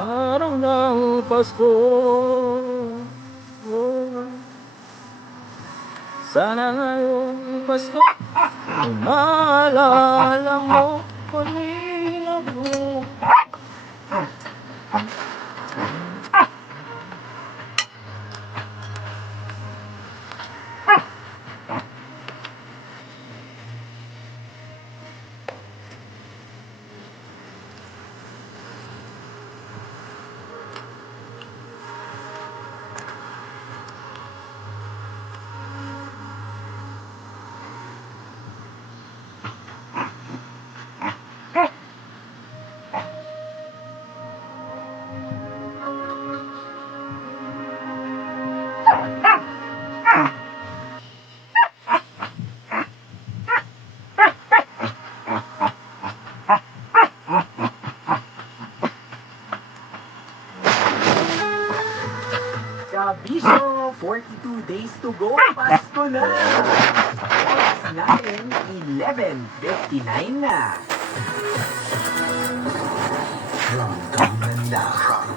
Araw ng Pasko. Sana ngayong Pasko maalala mo kanina mo. Kabisyo, 42 days to go, Pasko na! Oras natin, 11:59 na. From